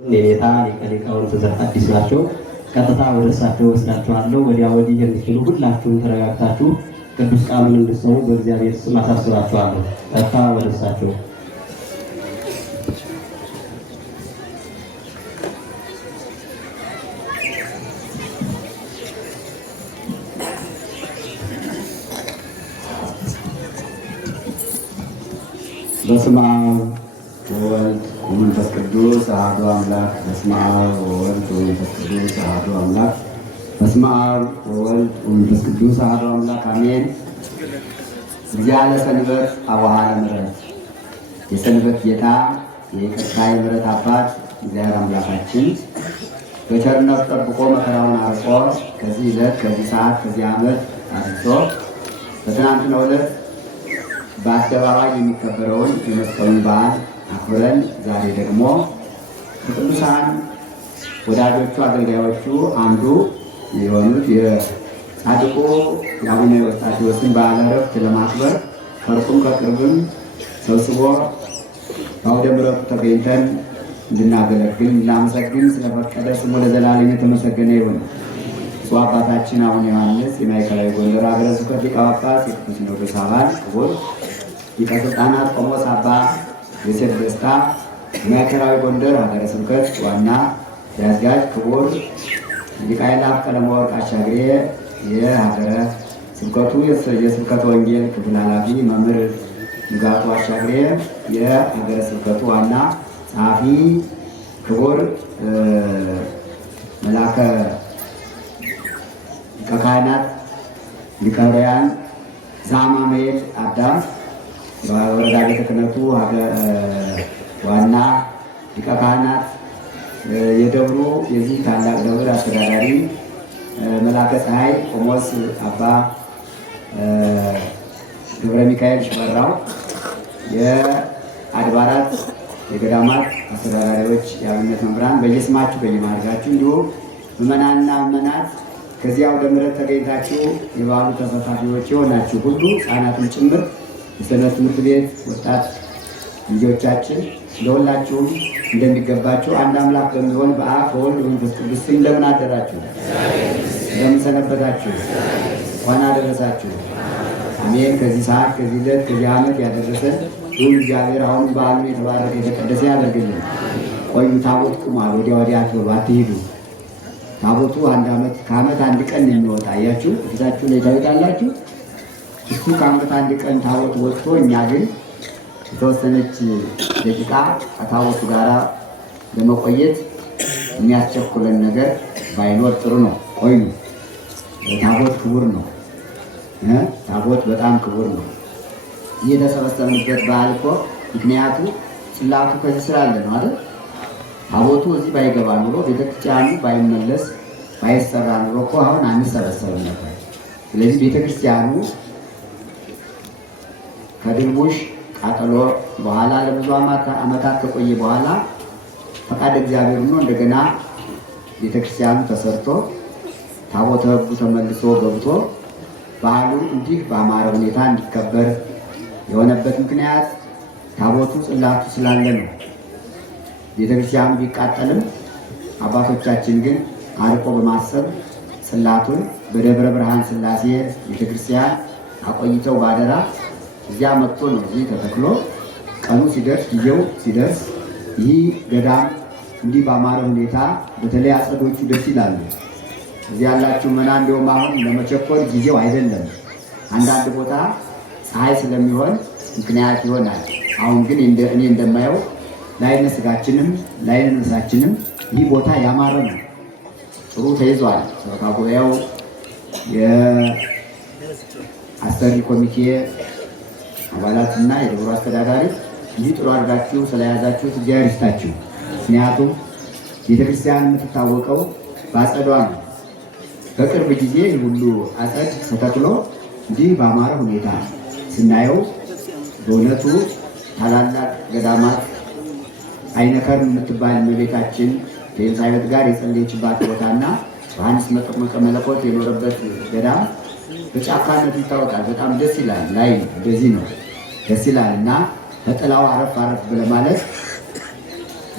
የኔታ ሊቃውንት ዘሐዲስ ናቸው። ቀጥታ ወደ እሳቸው ወስዳችኋለሁ። ወዲያ ወዲህ የምትችሉ ሁላችሁም ተረጋግታችሁ ቅዱስ ቃሉን እንድትሰሙ በእግዚአብሔር ስም አሳስባችኋለሁ። ቀጥታ ወደ እሳቸው። በስመ አብ ወወልድ ወመንፈስ ቅዱስ አሐዱ አምላክ። በስመ አብ ወወልድ ወመንፈስ ቅዱስ አሐዱ አምላክ። በስመ አብ ወወልድ ወመንፈስ ቅዱስ አሐዱ አምላክ አሜን። እግዚአለ ሰንበት አቡሃ ለምሕረት የሰንበት ጌታ የይቅርታ የምሕረት አባት እግዚአብሔር አምላካችን በቸርነቱ ጠብቆ መከራውን አርቆ ከዚህ ዕለት ከዚህ ሰዓት ከዚህ ዓመት አድርሶ በትናንትናው ዕለት በአደባባይ የሚከበረውን የመስቀሉን በዓል አክብረን ዛሬ ደግሞ ከቅዱሳን ወዳጆቹ አገልጋዮቹ አንዱ የሆኑት የጻድቁ የአቡነ ኤዎስጣቴዎስን በዓለ ዕረፍት ለማክበር ከሩቅም ከቅርብም ሰብስቦ በአውደ ምሕረቱ ተገኝተን እንድናገለግል እንድናመሰግን ስለፈቀደ ስሙ ለዘላለም የተመሰገነ ይሁን። ብፁዕ አባታችን አቡነ ዮሐንስ የማዕከላዊ ጎንደር ሀገረ ስብከት ሊቀ ጳጳስ የቅዱስ ሲኖዶስ አባል ክቡር ሊቀ ሥልጣናት ቆሞስ አባ ዮሴፍ ደስታ የማዕከላዊ ጎንደር ሀገረ ስብከት ዋና ሥራ አስኪያጅ ክቡር ሊቀ አእላፍ ቀለመወርቅ አሻግሬ የሀገረ ስብከቱ የስብከተ ወንጌል ክፍል ኃላፊ መምህር ንጋቱ አሻግሬ የሀገረ ስብከቱ ዋና ጸሐፊ ክቡር መላከ ሊቀ ካህናት ሊቀ ኅሩያን ዘአማኑኤል አዳም በወረዳ ቤተ ክህነቱ ዋና ሊቀ ካህናት የደብሩ የዚህ ታላቅ ደብር አስተዳዳሪ መላከ ፀሐይ ቆሞስ አባ ገብረ ሚካኤል ሽፈራው፣ የአድባራት የገዳማት አስተዳዳሪዎች፣ የአብነት መምህራን በየስማችሁ በየማዕረጋችሁ እንዲሁም ምዕመናንና ምዕመናት ከዚያ አውደ ምሕረት ተገኝታችሁ የበዓሉ ተሳታፊዎች የሆናችሁ ሁሉ ሕፃናትን ጭምር የሰንበት ትምህርት ቤት ወጣት ልጆቻችን ለሁላችሁም እንደሚገባችሁ አንድ አምላክ በሚሆን በአብ በወልድ በመንፈስ ቅዱስ ስም እንደምን አደራችሁ? እንደምን ሰነበታችሁ? እንኳን አደረሳችሁ። አሜን። ከዚህ ሰዓት ከዚህ ዕለት ከዚህ ዓመት ያደረሰን ሁሉ እግዚአብሔር አሁን በዓሉን የተባረከ የተቀደሰ ያደርግልን። ቆዩ። ታቦት ቁሟል። ወዲያ ወዲያ አትበሉ፣ አትሂዱ። ታቦቱ ከዓመት አንድ ቀን የሚወጣ አያችሁ፣ ፊታችሁ ላይ ታዩታላችሁ። እሱ ከዓመት አንድ ቀን ታቦት ወጥቶ እኛ ግን የተወሰነች ደቂቃ ከታቦቱ ጋር ለመቆየት የሚያስቸኩለን ነገር ባይኖር ጥሩ ነው። ቆዩ። ታቦት ክቡር ነው። ታቦት በጣም ክቡር ነው። የተሰበሰብንበት በዓል እኮ ምክንያቱ ጽላቱ ከዚህ ስላለ ነው አይደል? ታቦቱ እዚህ ባይገባ ኑሮ ቤተክርስቲያኑ ባይመለስ ባይሰራ ኑሮ እኮ አሁን አንሰበሰብም ነበር። ስለዚህ ቤተክርስቲያኑ ከድርቡሽ ቃጠሎ በኋላ ለብዙ ዓመታት ከቆየ በኋላ ፈቃድ እግዚአብሔር ሆኖ እንደገና ቤተክርስቲያኑ ተሰርቶ ታቦተ ሕጉ ተመልሶ ገብቶ በዓሉ እንዲህ በአማረ ሁኔታ እንዲከበር የሆነበት ምክንያት ታቦቱ ጽላቱ ስላለ ነው። ቤተክርስቲያኑ ቢቃጠልም አባቶቻችን ግን አርቆ በማሰብ ጽላቱን በደብረ ብርሃን ሥላሴ ቤተክርስቲያን አቆይተው ባደራ እዚያ መጥቶ ነው እዚህ ተተክሎ ቀኑ ሲደርስ ጊዜው ሲደርስ ይህ ገዳም እንዲህ በአማረ ሁኔታ በተለይ አጸዶቹ ደስ ይላሉ። እዚህ ያላችሁ መና እንዲሁም አሁን ለመቸኮል ጊዜው አይደለም። አንዳንድ ቦታ ፀሐይ ስለሚሆን ምክንያት ይሆናል። አሁን ግን እኔ እንደማየው ለዓይነ ሥጋችንም ለዓይነ ነፍሳችንም ይህ ቦታ ያማረ ነው። ጥሩ ተይዟል። ሰበካ ጉባኤው የአሰሪ ኮሚቴ አባላትና የደብሩ አስተዳዳሪ ይህ ጥሩ አድርጋችሁ ስለያዛችሁት እግዚአብሔር ይስጣችሁ። ምክንያቱም ቤተክርስቲያን የምትታወቀው በአጸዷ ነው። በቅርብ ጊዜ ሁሉ አጸድ ተተክሎ እንዲህ በአማረ ሁኔታ ስናየው በእውነቱ ታላላቅ ገዳማት አይነከርም የምትባል እመቤታችን ከኤልሳቤጥ ጋር የጸለየችባት ቦታና ዮሐንስ መጥምቀ መለኮት የኖረበት ገዳም በጫካነቱ ይታወቃል። በጣም ደስ ይላል። ላይ እንደዚህ ነው ደስ ይላል እና በጥላው አረፍ አረፍ ብለማለት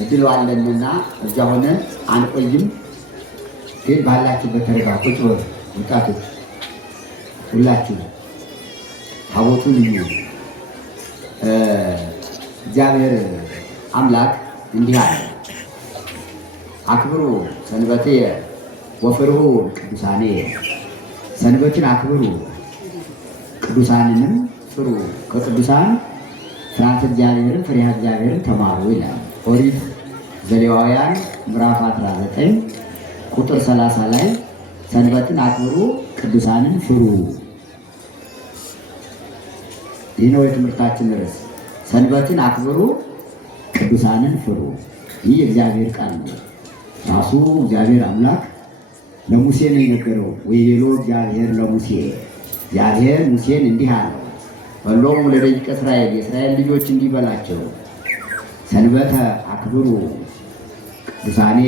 እድል አለንና እዛ ሆነን አንቆይም። ግን ባላችሁበት ተረጋጉ። ወጣቶች ሁላችሁ ታቦቱን ልዩ እግዚአብሔር አምላክ እንዲህ አለ፣ አክብሩ ሰንበቴ ወፍርሁ ቅዱሳኔ። ሰንበትን አክብሩ ቅዱሳንንም ፍሩ፣ ከቅዱሳን ፍርሃተ እግዚአብሔርን ፈሪሃ እግዚአብሔርን ተማሩ ይላል ኦሪት ዘሌዋውያን ምዕራፍ 19 ቁጥር 30 ላይ ሰንበትን አክብሩ ቅዱሳንን ፍሩ። ይህ ነው የትምህርታችን ርዕስ። ሰንበትን አክብሩ ቅዱሳንን ፍሩ። ይህ የእግዚአብሔር ቃል ነው። ራሱ እግዚአብሔር አምላክ ለሙሴ ነው የነገረው። ወይቤሎ እግዚአብሔር ለሙሴ፣ እግዚአብሔር ሙሴን እንዲህ አለው፣ በሎሙ ለደቂቀ እስራኤል፣ የእስራኤል ልጆች እንዲህ በላቸው፣ ሰንበተ አክብሩ ቅዱሳኔ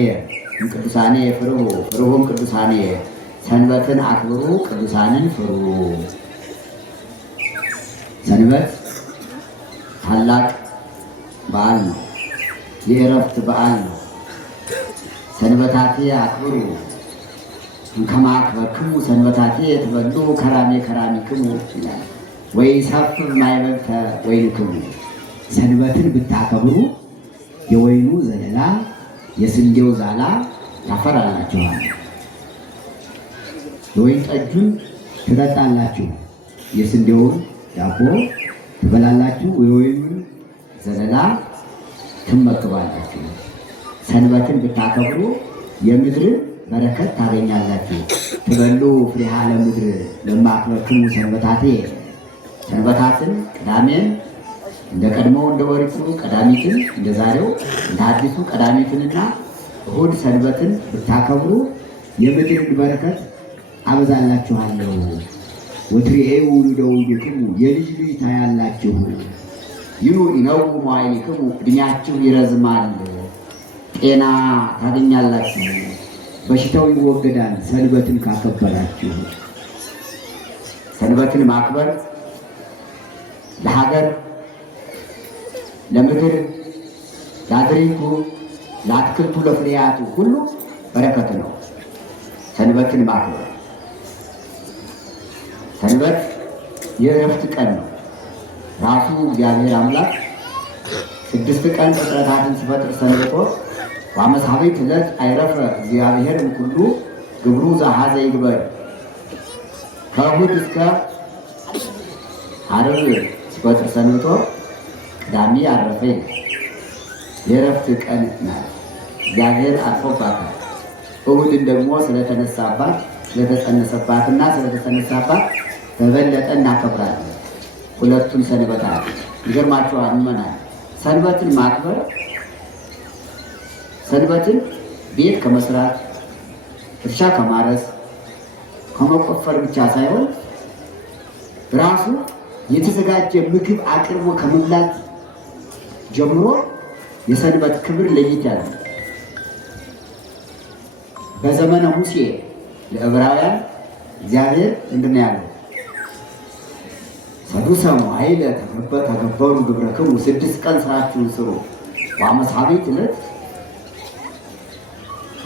ቅዱሳኔ ፍርሁ ፍርሁም ቅዱሳኔ። ሰንበትን አክብሩ ቅዱሳንን ፍሩ። ሰንበት ታላቅ በዓል ነው። የእረፍት በዓል ነው። ሰንበታቴ አክብሩ እንከመ አክበርክሙ ሰንበታቴ ትበሉ ከራሜ ከራሚክሙ ይላል። ወይሰፍሕ ማዕበልተ ወይንክሙ። ሰንበትን ብታከብሩ የወይኑ ዘለላ የስንዴው ዛላ ታፈራላችኋል። የወይን ጠጁን ትጠጣላችሁ፣ የስንዴውን ዳቦ ትበላላችሁ፣ የወይኑን ዘለላ ትመግባላችሁ። ሰንበትን ብታከብሩ የምድር በረከት ታገኛላችሁ። ትበሉ ፍሬሃ ለምድር ለማክበርክሙ ሰንበታቴ። ሰንበታትን ቅዳሜን እንደ ቀድሞው እንደ ወሪቱ ቀዳሚትን፣ እንደ ዛሬው እንደ አዲሱ ቀዳሚትንና እሁድ ሰንበትን ብታከብሩ የምድርን በረከት አበዛላችኋለሁ። ወትሬኡ ለውልደክሙ የልጅ ልጅ ታያላችሁ። ይኑ ይነው መዋዕሊክሙ ዕድሜያችሁ ይረዝማል፣ ጤና ታገኛላችሁ፣ በሽታው ይወገዳል። ሰንበትን ካከበራችሁ። ሰንበትን ማክበር ለሀገር፣ ለምድር፣ ለአዝርዕቱ፣ ለአትክልቱ፣ ለፍሬያቱ ሁሉ በረከት ነው። ሰንበትን ማክበር። ሰንበት የእረፍት ቀን ነው። ራሱ እግዚአብሔር አምላክ 6 ቀን ፍጥረታትን ሲፈጥር ሰንብቶ ወአመሳቢት ዕለት አይረፈ እግዚአብሔር እምኩሉ ግብሩ ዘኀዘ ይግበር። ከእሑድ እስከ ዓርብ ሲፈጥር ሰንብቶ ቅዳሜ አረፈ ይላል። የእረፍት ቀን ናት። እግዚአብሔር አርፎባታል። እሑድን ደግሞ ስለተነሳባት ስለተጸነሰባትና ስለተጸነሳባት በበለጠ እናከብራለን። ሁለቱን ሰንበታት ይገርማችኋል። ምእመናን ሰንበትን ማክበር ሰንበትን ቤት ከመስራት እርሻ ከማረስ ከመቆፈር ብቻ ሳይሆን ራሱ የተዘጋጀ ምግብ አቅርቦ ከመብላት ጀምሮ የሰንበት ክብር ለየት ያለ። በዘመነ ሙሴ ለዕብራውያን እግዚአብሔር ምንድን ነው ያለው? ሰዱሰ መዋዕለ ተገበሩ ግብረክሙ፣ 6 ቀን ስራችሁን ስሩ፣ ወአመሳቢት ዕለት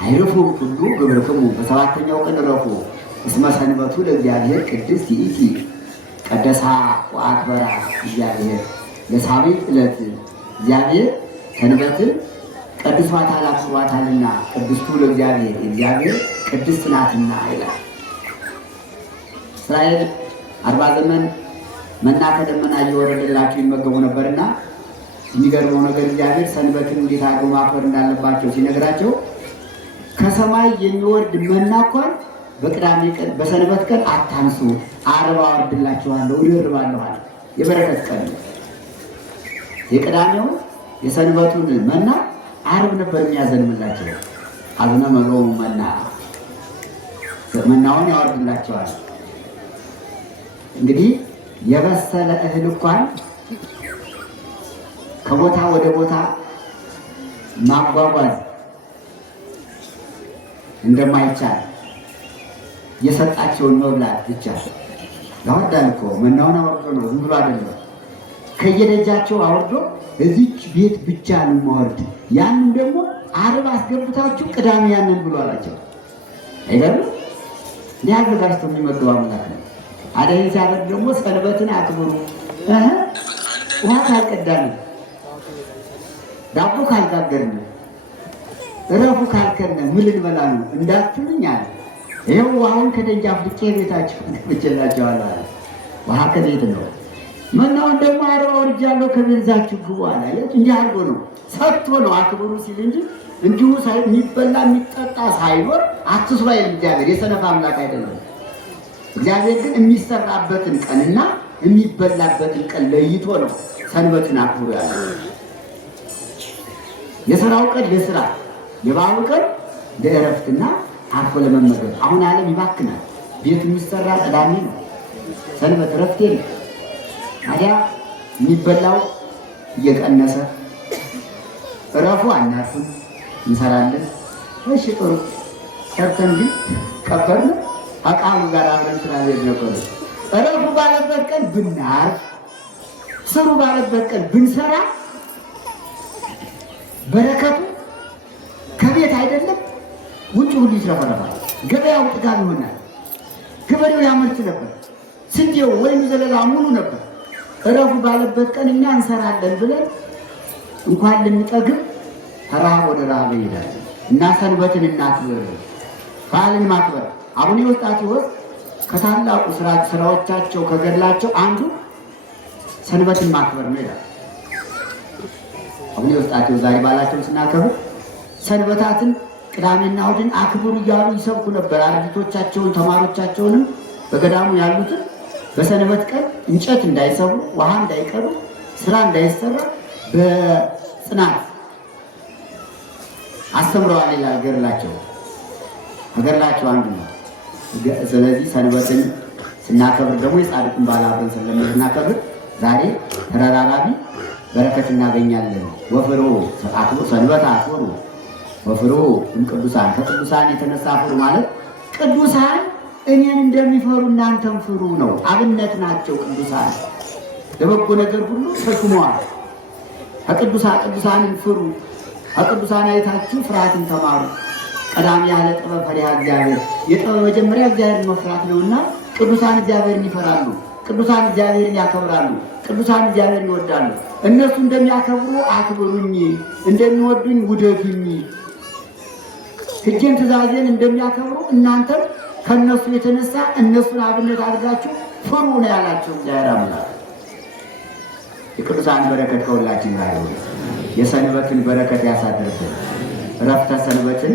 አይረፉ ሁሉ ግብረክሙ፣ በሰባተኛው ቀን እረፉ። እስመ ሰንበቱ ለእግዚአብሔር ቅድስት ይእቲ ቀደሳ ወአክበራ እግዚአብሔር። ለሳቢት ዕለት እግዚአብሔር ሰንበትን ቀድሷታል አክብሯታልና፣ ቅድስቱ ለእግዚአብሔር እግዚአብሔር ቅድስት ናትና ይላል። እስራኤል 40 ዘመን መና ከደመና እየወረደላቸው ይመገቡ ነበርና የሚገርመው ነገር እግዚአብሔር ሰንበትን እንዴት አድርጎ ማክበር እንዳለባቸው ሲነግራቸው ከሰማይ የሚወርድ መና እንኳን በቅዳሜ ቀን በሰንበት ቀን አታንሱ፣ ዓርብ አወርድላችኋለሁ እደርባለሁ አለ። የበረከት ቀን ነው። የቅዳሜውን የሰንበቱን መና ዓርብ ነበር የሚያዘንምላቸው። አዝነ መሎሙ መና፣ መናውን ያወርድላቸዋል። እንግዲህ የበሰለ እህል እንኳን ከቦታ ወደ ቦታ ማጓጓዝ እንደማይቻል የሰጣቸውን መብላት ብቻ ያወርዳል እኮ መናውን አወርዶ ነው፣ ዝም ብሎ አይደለም። ከየደጃቸው አወርዶ እዚች ቤት ብቻ ነው ማወርድ። ያንን ደግሞ ዓርብ አስገብታችሁ ቅዳሜ ያንን ብሎ አላቸው። አይደለም እንዲህ አዘጋጅቶ የሚመገብ አምላክ ነው። አደይ ሲያደርግ ደግሞ ሰንበትን አክብሩ፣ ውሃ ካልቀዳን፣ ዳቦ ካልጋገርን፣ እረፉ ካልከነ ምን ልንበላ ነው እንዳትሉኝ አለ። ይኸው ውሃውን ከደጃፍ ልቄ ቤታቸው ብችላቸዋል አለ። ውሃ ከቤት ነው። መናውን ደግሞ ዓርብ አውርጃለሁ ከቤዛችሁ ግቡ አለ። እንዲህ አድርጎ ነው ሰጥቶ ነው አክብሩ ሲል እንጂ እንዲሁ የሚበላ የሚጠጣ ሳይኖር አትስሩ አይልም እግዚአብሔር። የሰነፍ አምላክ አይደለም እግዚአብሔር። ግን የሚሰራበትን ቀንና የሚበላበትን ቀን ለይቶ ነው ሰንበትን አክብሩ ያለ። የሥራው ቀን ለሥራ፣ የበዓሉ ቀን ለእረፍትና አርፎ ለመመገብ። አሁን ዓለም ይባክናል። ቤት የሚሰራ ቅዳሜ ነው፣ ሰንበት እረፍቴ ነው። ታዲያ የሚበላው እየቀነሰ እረፉ አናርፍም፣ እንሰራለን። እሺ ጥሩ ሰርተን ግን ከበርን ከቃሉ ጋር አብረን ስራ ቤት ነበሩ። እረፉ ባለበት ቀን ብናርፍ፣ ስሩ ባለበት ቀን ብንሰራ በረከቱ ከቤት አይደለም ውጭ ሁሉ ይትረፈረፋል። ገበያው ጥጋብ ይሆናል። ገበሬው ያመርት ነበር። ስንዴው ወይም ዘለላ ሙሉ ነበር። እረፉ ባለበት ቀን እኛ እንሰራለን ብለን እንኳን ልንጠግብ ረሃብ ወደ ረሃብ ይሄዳል። እና ሰንበትን እናክብር፣ በዓልን ማክበር። አቡነ ኤዎስጣቴዎስ ከታላቁ ስራዎቻቸው ከገድላቸው አንዱ ሰንበትን ማክበር ነው ይላል። አቡነ ኤዎስጣቴዎስ ዛሬ በዓላቸውን ስናከብር ሰንበታትን ቅዳሜና እሑድን አክብሩ እያሉ ይሰብኩ ነበር። አርዲቶቻቸውን ተማሪዎቻቸውንም በገዳሙ ያሉትን በሰንበት ቀን እንጨት እንዳይሰብሩ፣ ውሃ እንዳይቀዱ፣ ስራ እንዳይሰራ በጽናት አስተምረዋል ይላል ገድላቸው። ከገድላቸው አንዱ ነው። ስለዚህ ሰንበትን ስናከብር ደግሞ የጻድቁን በዓል አብረን ስለምናከብር ዛሬ ተደራራቢ በረከት እናገኛለን። ወፍሩ ሰንበተ አክብሩ ወፍሩ እምቅዱሳን፣ ከቅዱሳን የተነሳ ፍሩ ማለት ቅዱሳን እኔን እንደሚፈሩ እናንተም ፍሩ ነው። አብነት ናቸው ቅዱሳን። ለበጎ ነገር ሁሉ ተሹመዋል። ቅዱሳንን ፍሩ፣ ከቅዱሳን አይታችሁ ፍርሃትን ተማሩ። ቀዳሚ ያለ ጥበብ ፈሪሃ እግዚአብሔር። የጥበብ መጀመሪያ እግዚአብሔርን መፍራት ነውና ቅዱሳን እግዚአብሔርን ይፈራሉ፣ ቅዱሳን እግዚአብሔርን ያከብራሉ፣ ቅዱሳን እግዚአብሔርን ይወዳሉ። እነሱ እንደሚያከብሩ አክብሩኝ፣ እንደሚወዱኝ ውደዱኝ። ሕጌን ትእዛዜን እንደሚያከብሩ እናንተም ከእነሱ የተነሳ እነሱን አብነት አድርጋችሁ ፍሩ ነው ያላቸው እግዚአብሔር አምላክ። የቅዱሳን በረከት ከሁላችን ጋር ይሁን። የሰንበትን በረከት ያሳድርብን። እረፍተ ሰንበትን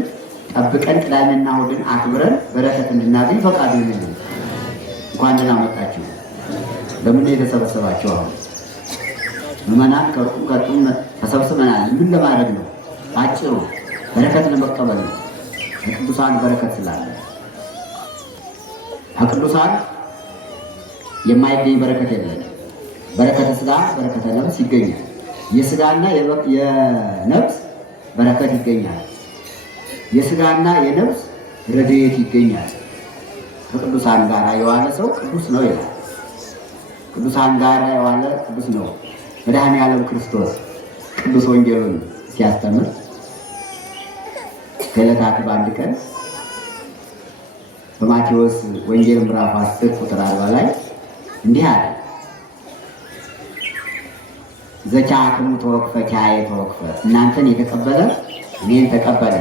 ጠብቀን ቅዳሜና እሑድን አክብረን በረከት እንድናገኝ ፈቃዱ ይሁንልን። እንኳን ደህና መጣችሁ። ለምን የተሰበሰባችሁ? አሁን ምዕመናን ከሩቁም ከሩቁም ተሰብስበናል። ምን ለማድረግ ነው? አጭሩ በረከት ለመቀበል ነው። የቅዱሳን በረከት ስላለ ከቅዱሳን የማይገኝ በረከት የለም። በረከተ ሥጋ በረከተ ነፍስ ይገኛል። የሥጋና የነፍስ በረከት ይገኛል። የሥጋና የነፍስ ረድኤት ይገኛል። ከቅዱሳን ጋር የዋለ ሰው ቅዱስ ነው ይላል። ቅዱሳን ጋር የዋለ ቅዱስ ነው። መድኃኔዓለም ክርስቶስ ቅዱስ ወንጌሉን ሲያስተምር ከዕለታት በአንድ ቀን በማቴዎስ ወንጌል ምዕራፍ 10 ቁጥር 40 ላይ እንዲህ አለ። ዘቻክሙ ተወክፈ ቻየ ተወክፈ፣ እናንተን የተቀበለ እኔን ተቀበለ።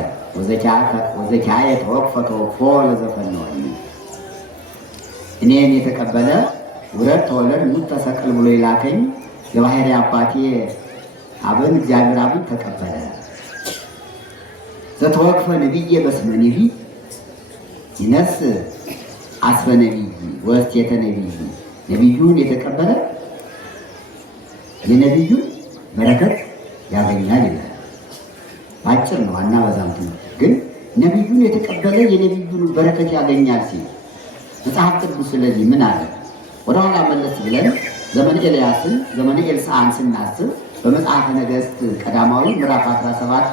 ወዘቻየ ተወክፈ ተወክፎ ለዘፈነወ፣ እኔን የተቀበለ ውረድ ተወለድ ሙት ተሰቀል ብሎ የላከኝ የባሕርይ አባቴ አብን እግዚአብሔር አብን ተቀበለ። ዘተወክፈ ነቢየ በስመ ነቢይ ይነስ አስበ ነቢይ ወእስቴተ ነቢይ፣ ነቢዩን የተቀበለ የነቢዩን በረከት ያገኛል ይላል። አጭር ነው አናበዛም። ግን ነቢዩን የተቀበለ የነቢዩን በረከት ያገኛል ሲል መጽሐፍ ቅዱስ ስለዚህ ምን አለ? ወደኋላ መለስ ብለን ዘመነ ኤልያስን ዘመነ ኤልሳዕን ስናስብ በመጽሐፈ ነገሥት ቀዳማዊ ምዕራፍ 17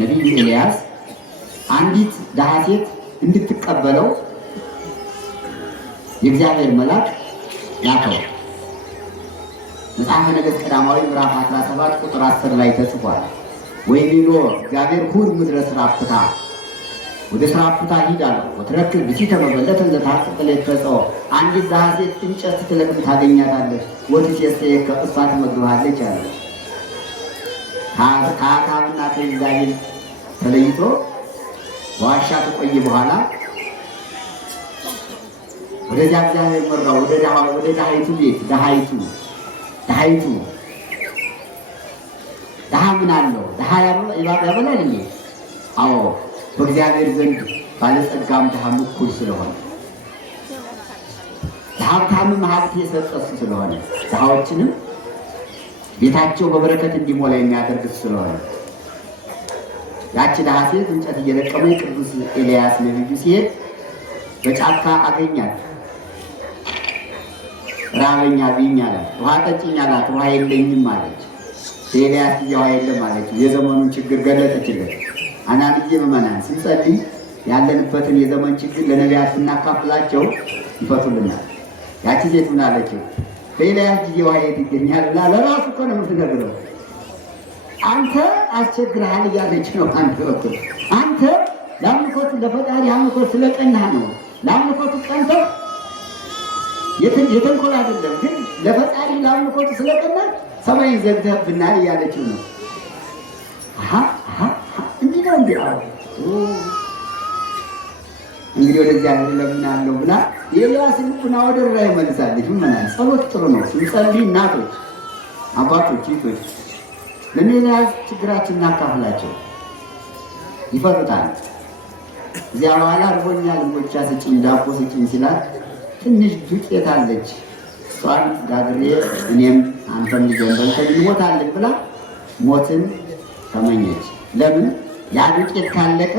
ነቢዩ ኤልያስ አንዲት ድሃ ሴት እንድትቀበለው የእግዚአብሔር መልአክ ላከው። መጽሐፈ ነገሥት ቀዳማዊ ምዕራፍ 17 ቁጥር 10 ላይ ተጽፏል። ወይቤሎ እግዚአብሔር ሁር ምድረ ስራፕታ፣ ወደ ስራፕታ ሂድ አለው። ወትረክብ ብእሲተ መበለተ ዘተሐቅቅ ለተጸው፣ አንዲት ድሃ ሴት እንጨት ስትለቅም ታገኛታለች። ወትሴሰየከ፣ እሷ ትመግብሃለች አለ። ከአክዓብና ከኢይዛቤል ተለይቶ በዋሻ ከቆየ በኋላ ወደዚያ እግዚአብሔር መራው። ወደ ድሃይቱ ቤት። ድሃይቱ ድሃ ምን አለው? ድሃ ያበላል እንዴ? አዎ፣ በእግዚአብሔር ዘንድ ባለጸጋም ድሃም እኩል ስለሆነ፣ ለሀብታምም ሀብት የሰጠ እሱ ስለሆነ፣ ድሃዎችንም ቤታቸው በበረከት እንዲሞላ የሚያደርግ ስለሆነ ያቺ ድሃ ሴት እንጨት እየለቀመ ቅዱስ ኤልያስ ነቢዩ ሲሄድ በጫካ አገኛት። ራበኛ ብኝ አላት። ውሃ ጠጭኝ አላት። ውሃ የለኝም አለች። ኤልያስ ውሃ የለም አለች። የዘመኑን ችግር ገለጠችለት። አንዳንድ ጊዜ ምዕመናን ስንጸልይ ያለንበትን የዘመን ችግር ለነቢያት ስናካፍላቸው ይፈቱልናል። ያቺ ሴት ምን አለችው? በኤልያስ ጊዜ ውሃ የት ይገኛል ብላ ለራሱ እኮ ነው የምትነግረው። አንተ አስቸግረሃል እያለች ነው። አንተ ለአምልኮቱ ለፈጣሪ አምልኮት ስለቀናህ ነው። ለአምልኮቱ ቀንተህ የተንኮል አይደለም፣ ግን ለፈጣሪ ለአምልኮቱ ስለቀናህ ሰማይን ዘግተህብናል እያለችው ነው። እንዲህ ነው እንዲ እንግዲህ ወደ እግዚአብሔር ለምናለው ብላ የኤልያስን ልቡና ወደ ራእይ መልሳለች። ምናምን ጸሎት ጥሩ ነው። ስንጸልይ እናቶች፣ አባቶች፣ ይቶች ለኤልያስ ችግራችን እናካፍላቸው፣ ይፈሩታል። እዚያ በኋላ እርቦኛል እንጎቻ ስጭኝ፣ ዳቦ ስጭኝ ሲላት ትንሽ ዱቄት አለች፣ እሷን ጋግሬ እኔም አንተም ልጅን በልተን እንሞታለን ብላ ሞትን ተመኘች። ለምን? ያ ዱቄት ካለቀ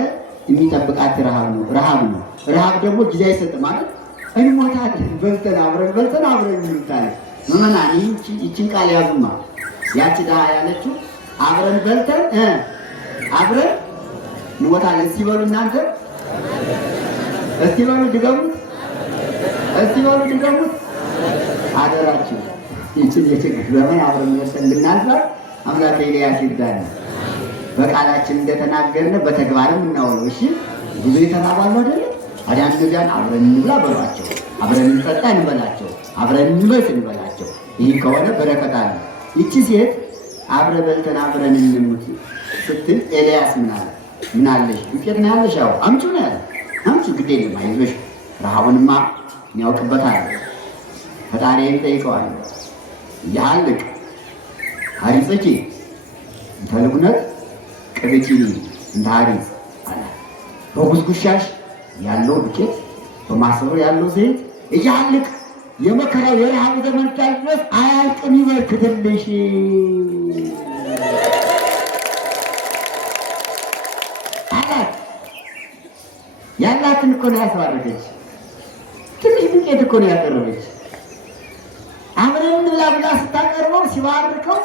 የሚጠብቃት ረሃብ ነው። ረሃብ ደግሞ ጊዜ አይሰጥም ማለት እንሞታለን፣ በልተን አብረን እንሞታለን። ምዕመናን ይህችን ቃል ያዙማ። ያቺ ድሃ ያለችው አብረን በልተን አብረን እንሞታለን። እስቲ በሉ እናንተ፣ እስቲ በሉ ድገሙት፣ እስቲ በሉ ድገሙት። አደራችሁ ይችን የችግር ዘመን አብረን በልተን እንድናልፋት አምላክ ኤልያስ ይርዳል። በቃላችን እንደተናገርን በተግባርም እናውለው። እሺ ብዙ የተራባሉ አይደል? ታዲያ እነዚያን አብረን እንብላ በሏቸው፣ አብረን እንጠጣ እንበላቸው፣ አብረን እንመስ እንበላቸው። ይህ ከሆነ በረከት አለ። ይቺ ሴት አብረ በልተን አብረን እንሙት ስትል ኤልያስ ምን አለሽ? ዱቄት ነው ያለሽ? ያው አምጪ ነው ያለ። አምጪ ግዴ ነው አይዞሽ፣ ረሃቡንማ ያውቅበታል። ፈጣሪዬን ጠይቀዋለሁ። ያልቅ ሀሪጽኪ እንተልጉነት ቅብጪኒ እንደ ሀሪጽ አለ። በጉስጉሻሽ ያለው ዱቄት በማሰሮ ያለው ዘይት እያልቅ የመከራው የረሃብ ዘመን ድረስ አያልቅም፣ ይበርክትልሽ አላት። ያላትን እኮ ነው ያስባረከች። ትንሽ ዱቄት እኮ ነው ያቀረበች። አብረን እንብላ ብላ ስታቀርበው ሲባርከው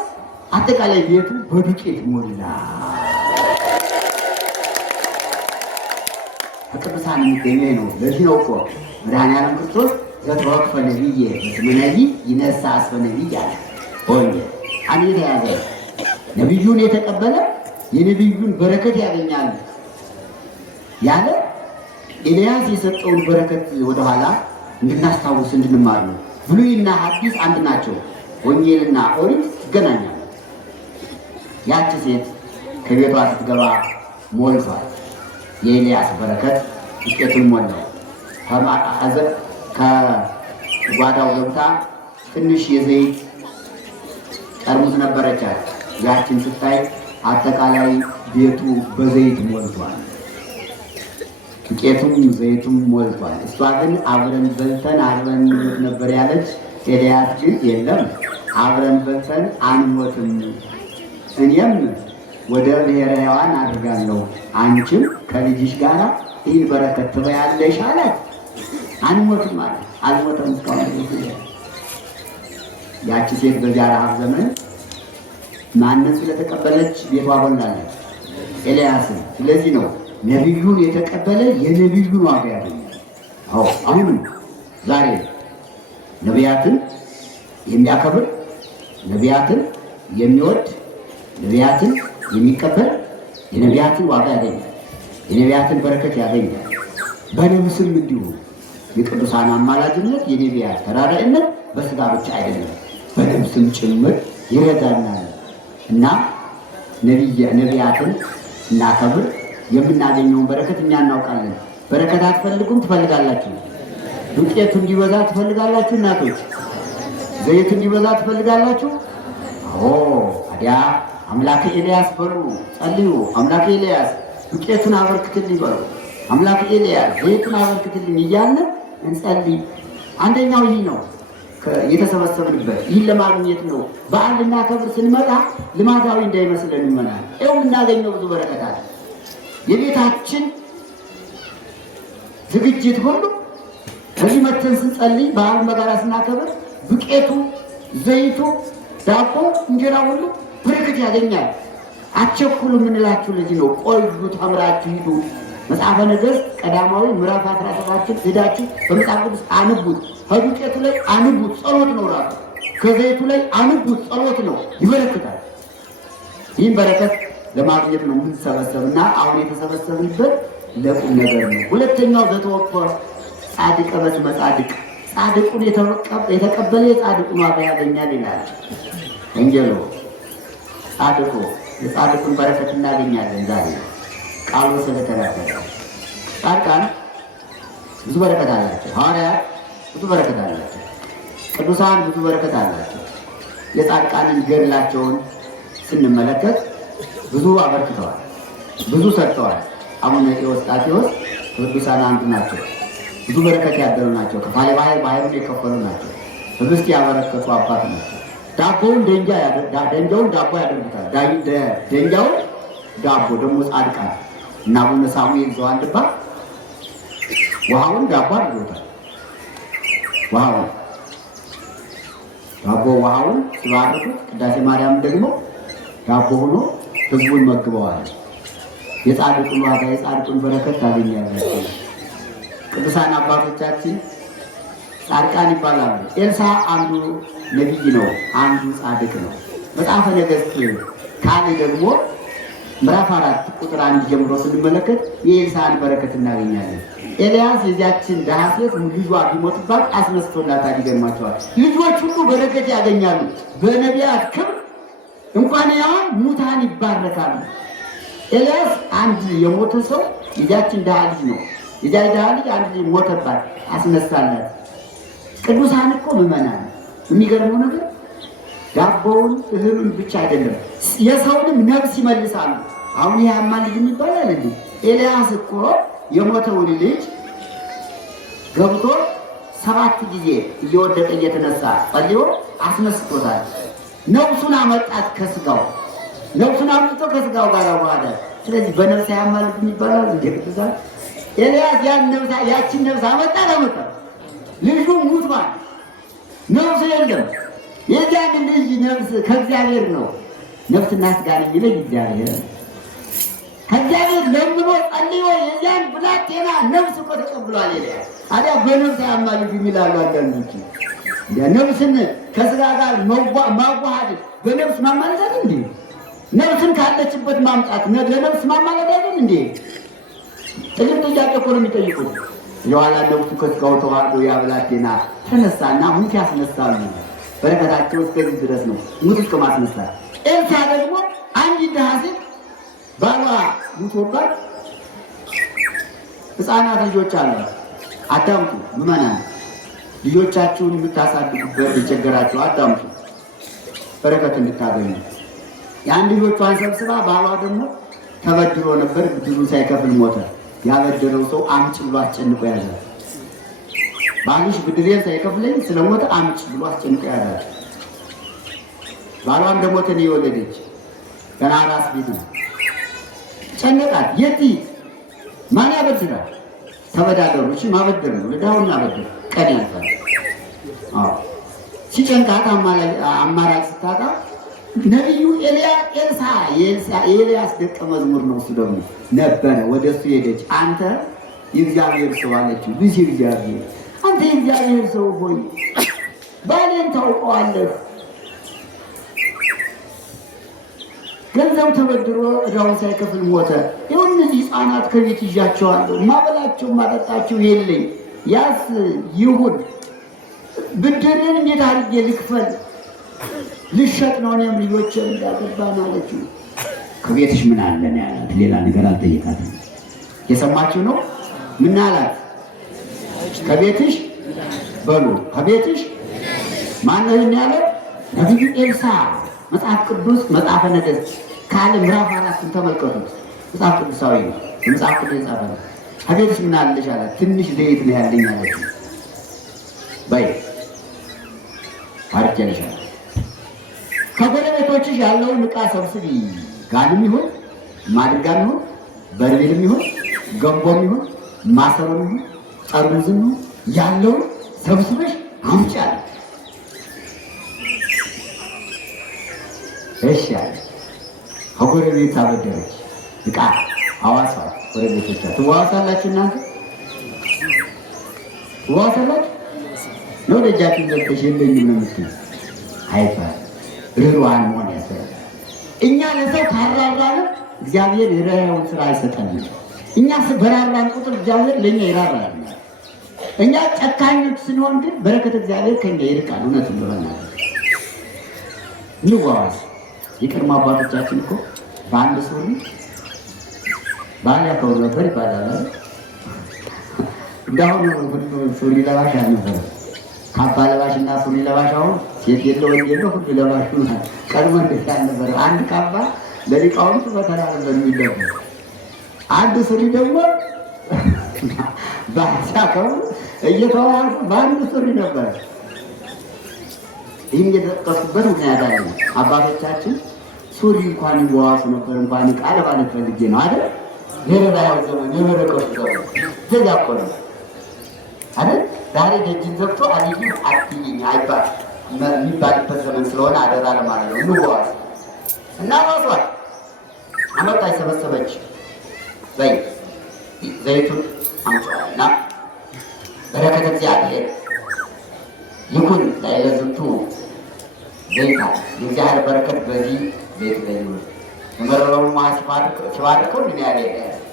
አጠቃላይ ቤቱ በዱቄት ሞላ። ከቅዱሳን የሚገኘው ነው። ለዚህ ነው እኮ መድኃኒዓለም ክርስቶስ ዘተወክፈ ነቢየ በስመ ነቢይ ይነሣ እስመ ነቢይ አለ። ወንጌል አንድ የተያዘ ነቢዩን የተቀበለ የነቢዩን በረከት ያገኛል ያለ ኤልያስ የሰጠውን በረከት ወደኋላ እንድናስታውስ እንድንማር ነው። ብሉይና ሐዲስ አንድ ናቸው። ወንጌልና ኦሪት ይገናኛሉ። ያቺ ሴት ከቤቷ ስትገባ ሞልቷል። የኤልያስ በረከት ዱቄቱን ሞላው። ከጓዳው ገብታ ትንሽ የዘይት ጠርሙስ ነበረቻት። ያችን ስታይ አጠቃላይ ቤቱ በዘይት ሞልቷል። ዱቄቱም ዘይቱም ሞልቷል። እሷ ግን አብረን በልተን አብረን እንሞት ነበር ያለች። ኤልያስ ግን የለም አብረን በልተን አንሞትም፣ እኔም ወደ ብሔረ ሕያዋን አድርጋለሁ፣ አንቺም ከልጅሽ ጋር ይህን በረከት ትበያለሽ አላት። አንሞትም ማለት አልሞተም እስካሁን ድረስ። ያቺ ሴት በዚያ ረሃብ ዘመን ማንን ስለተቀበለች ቤቷ ሞላለች። ኤልያስን። ስለዚህ ነው ነቢዩን የተቀበለ የነቢዩን ዋጋ ያገኛል። አሁንም ዛሬ ነቢያትን የሚያከብር፣ ነቢያትን የሚወድ፣ ነቢያትን የሚቀበል የነቢያትን ዋጋ ያገኛል፣ የነቢያትን በረከት ያገኛል። በነፍስም እንዲሁ የቅዱሳን አማላጅነት፣ የነቢያት ተራዳኢነት በስጋ ብቻ አይደለም በነፍስም ጭምር ይረዳናል እና ነቢያትን እናከብር። የምናገኘውን በረከት እኛ እናውቃለን። በረከት አትፈልጉም? ትፈልጋላችሁ? ዱቄቱ እንዲበዛ ትፈልጋላችሁ? እናቶች ዘይቱ እንዲበዛ ትፈልጋላችሁ? ታዲያ አምላከ ኤልያስ በሉ፣ ጸልዩ። አምላከ ኤልያስ ዱቄቱን አበርክትልኝ በሉ። አምላከ ኤልያስ ዘይቱን አበርክትልኝ እያልን እንጸልይ። አንደኛው ይህ ነው የተሰበሰብንበት፣ ይህን ለማግኘት ነው። በዓል ልናከብር ስንመጣ ልማዳዊ እንዳይመስለን ይመናል። ይኸው የምናገኘው ብዙ በረከት አለ። የቤታችን ዝግጅት ሁሉ በዚህ መተን ስንጸልይ፣ በዓል በጋራ ስናከብር ዱቄቱ፣ ዘይቱ፣ ዳቦ፣ እንጀራ ሁሉ በረከት ያገኛል። አትቸኩሉ የምንላችሁ ለዚህ ነው። ቆዩ፣ ተምራችሁ ሂዱ። መጽሐፈ ነገሥት ቀዳማዊ ምዕራፍ 17 ሄዳችሁ በመጽሐፍ ቅዱስ አንቡት። ከዱቄቱ ላይ አንቡት፣ ጸሎት ነው ራሱ። ከዘይቱ ላይ አንቡት፣ ጸሎት ነው፣ ይበረክታል። ይህን በረከት ለማግኘት ነው የምንሰበሰብና አሁን የተሰበሰብንበት ለቁም ነገር ነው። ሁለተኛው ዘተወፈ ጻድቀ በስመ ጻድቅ፣ ጻድቁን የተቀበለ የጻድቁን ዋጋ ያገኛል ይላል ወንጌሉ። ጻድቁ የጻድቁን በረከት እናገኛለን ዛሬ ቃሉ ስለተናገረ። ጻድቃን ብዙ በረከት አላቸው። ሐዋርያት ብዙ በረከት አላቸው። ቅዱሳን ብዙ በረከት አላቸው። የጻድቃንን ገድላቸውን ስንመለከት ብዙ አበርክተዋል፣ ብዙ ሰጥተዋል። አቡነ ኤዎስጣቴዎስ ቅዱሳን አንዱ ናቸው። ብዙ በረከት ያደሩ ናቸው። ከፋሌ ባህሩን የከፈሉ ናቸው። ህብስት ያበረከቱ አባት ናቸው። ዳቦውን ደንጃውን ዳቦ ያደርጉታል። ደንጃውን ዳቦ ደግሞ ጻድቃን እና አቡነ ሳሙኤል ዘዋልድባ ውሃውን ዳቦ አድርጎታል። ውሃውን ሲባርኩት ቅዳሴ ማርያም ደግሞ ዳቦ ሆኖ ህዝቡን መግበዋል። የጻድቁን ዋጋ የጻድቁን በረከት ታገኛላችሁ። ቅዱሳን አባቶቻችን ጻድቃን ይባላሉ። ኤልሳ አንዱ ነቢይ ነው፣ አንዱ ጻድቅ ነው። መጽሐፈ ነገሥት ካልዕ ደግሞ ምዕራፍ 4 ቁጥር 1 ጀምሮ ስንመለከት የኤልሳን በረከት እናገኛለን። ኤልያስ የዚያችን ድሃ ሴት ልጇ ቢሞትባት አስነስቶላታል። ይገርማቸዋል። ልጆች ሁሉ በረከት ያገኛሉ። በነቢያት ክብር እንኳን ያውን ሙታን ይባረካሉ። ኤልያስ አንድ የሞተ ሰው የዚያችን ድሃ ልጅ ነው። የዚያ ድሃ ልጅ አንድ ልጅ ሞተባት፣ አስነሳላት። ቅዱሳን እኮ ምዕመናን፣ የሚገርመው ነገር ዳቦውን እህሉን ብቻ አይደለም የሰውንም ነፍስ ይመልሳሉ። አሁን ይህ አማልድ ይባላል እንዴ? ኤልያስ እኮ የሞተውን ልጅ ገብቶ 7 ጊዜ እየወደቀ እየተነሳ ጸልዮ አስነስቶታል። ነፍሱን አመጣት ከስጋው፣ ነፍሱን አምጥቶ ከስጋው ጋር ዋሃደ። ስለዚህ በነፍስ ያማልድ ይባላል እንዴ? ቅዱሳን ኤልያስ ያችን ነፍስ አመጣ። ለመጣ ልጁ ሙቷል፣ ነፍሱ የለም። የዚያን ልጅ ነፍስ ከእግዚአብሔር ነው። ነፍስና ስጋን የሚለይ እግዚአብሔር ነው። ከእግዚአብሔር ለምኖ ጸልዮ የዚያን ብላቴና ነፍስ እኮ ተቀብሏል ኤልያስ። ታዲያ በነፍስ ያማልዱ ይላሉ አንዳንዶች። ነፍስን ከስጋ ጋር ማዋሃድ በነፍስ ማማለድ አይደል እንዴ? ነፍስን ካለችበት ማምጣት ለነፍስ ማማለድ አይደል እንዴ? ጥልቅ ጥያቄ እኮ ነው የሚጠይቁት። የኋላ ነፍሱ ከስጋው ተዋህዶ ያ ብላቴና ተነሳና ሙት ያስነሳሉ። በረከታቸው እስከዚህ ድረስ ነው፣ ሙት እስከ ማስነሳት። ኤልሳ ደግሞ አንዲት ድሃ ሴት ባሏ ሙቶባት ሕፃናት ልጆች አሏት። አዳምጡ ምዕመናን፣ ልጆቻችሁን የምታሳድጉበት የቸገራችሁ አዳምጡ፣ በረከት እንድታገኙ። ያን ልጆቿን ሰብስባ ባሏ ደግሞ ተበድሮ ነበር፣ ብድሩን ሳይከፍል ሞተ። ያበደረው ሰው አምጭ ብሎ አስጨንቆ ያዛል። ባልሽ ብድሬን ሳይከፍለኝ ስለሞተ አምጭ ብሎ አስጨንቆ ያዛል። ባሏ እንደሞተ ነው የወለደች፣ ገና አራስ ቤት ነው። ጨነቃት። የት ማን ያበድራል? ተበዳደሩ። እሺ ማበደር ነው፣ ለዳውን ማበደር ቀን ያልፋል። ሲጨንቃት አማራጭ ስታጣ ነቢዩ የኤልያስ ደቀ መዝሙር ነው። እሱ ደግሞ ነበረ። ወደ እሱ ሄደች። አንተ የእግዚአብሔር ሰው አለችው። ልጅ እግዚአብሔር አንተ የእግዚአብሔር ሰው ሆይ ባሌን ታውቀዋለህ። ገንዘብ ተበድሮ እዳውን ሳይከፍል ሞተ። ይሁን እነዚህ ሕፃናት ከቤት ይዣቸዋለሁ። ማበላቸው ማጠጣቸው የለኝ። ያስ ይሁን ብድርን እንዴት አድርጌ ልክፈል? ልሸጥ ነው እኔም ልጆችን እንዳገባን አለችው። ከቤትሽ ምን አለ ነው ያላት። ሌላ ነገር አልጠየቃትም። የሰማችሁ ነው። ምን አላት? ከቤትሽ በሉ ከቤትሽ ማነው ይህን ያለው? ነቢዩ ኤልሳዕ መጽሐፍ ቅዱስ መጽሐፈ ነገሥት ካለ ምዕራፍ 4 ተመልከቱት። መጽሐፍ ቅዱሳዊ ነው። መጽሐፍ ቅዱስ የጻፈ ነው። ከቤትሽ ምን አለሽ አላት። ትንሽ ዘይት ነው ያለኝ አለችው። በይ አርጀልሻል። ከጎረቤቶችሽ ያለውን ዕቃ ሰብስቢ። ጋንም ይሁን ማድጋም ይሁን በርሜልም ይሁን ገንቦም ይሁን ማሰሮም ይሁን ጠርሙዝም ይሁን ያለውን ሰብስበሽ አምጪ አለ። እሺ አለ። ከጎረቤት አበደረች ዕቃ አዋሳ ጎረቤቶቻ ትዋዋሳላችሁ። እናንተ ትዋዋሳላችሁ ነው። ደጃችሁ ዘግተሽ የለኝም ነው የምትይው አይባልም። ርኅሩሃን መሆን ያስፈልጋል። እኛ ለሰው ካራራን እግዚአብሔር የራራውን ስራ አይሰጠንም። እኛ በራራን ቁጥር እግዚአብሔር ለእኛ ይራራል። እኛ ጨካኞች ስንሆን ግን በረከት እግዚአብሔር ከኛ ይርቃል። እውነቱን በመናገር እንዋዋስ። የቀድሞ አባቶቻችን እኮ በአንድ ሱሪ ባል ያከብሩ ነበር ይባላል። እንዳሁኑ ሱሪ ለባሽ አልነበረም። ካባ ለባሽ እና ሱሪ ለባሽ አሁን ሴት የለ ወንድ የለ ሁሉ ለባሽ ሆኗል። ቀድሞ እንደዛ አልነበረም። አንድ ካባ ለሊቃውንቱ በተራ ነበር የሚለበስ። አንድ ሱሪ ደግሞ ሲያከብሩ እየተዋዋሱ በአንድ ሱሪ ነበር። ይህን የተጠቀሱበት ምክንያት አለ። አባቶቻችን ሱሪ እንኳን ይዋዋሱ ነበር። እንኳን ቃል ማለት ፈልጌ ነው አይደል? የረዳው ዘመን የበረከቱ ዘመን ዘጋ እኮ ነው አይደል? ዛሬ ደጅን ዘግቶ አልይ አትይኝ አይባል የሚባልበት ዘመን ስለሆነ አደራ ለማለት ነው። እንዋዋስ እና ዋሷል። አመጣች ሰበሰበች። በይ ዘይቱን አምጪዋልና በረከት እግዚአብሔር ይኩን ላይለዝምቱ ዘይታ የእግዚአብሔር በረከት በዚህ ዘይት ላይ ይሁን። የመረረው ውሃ ሲባርከው ምን ያለ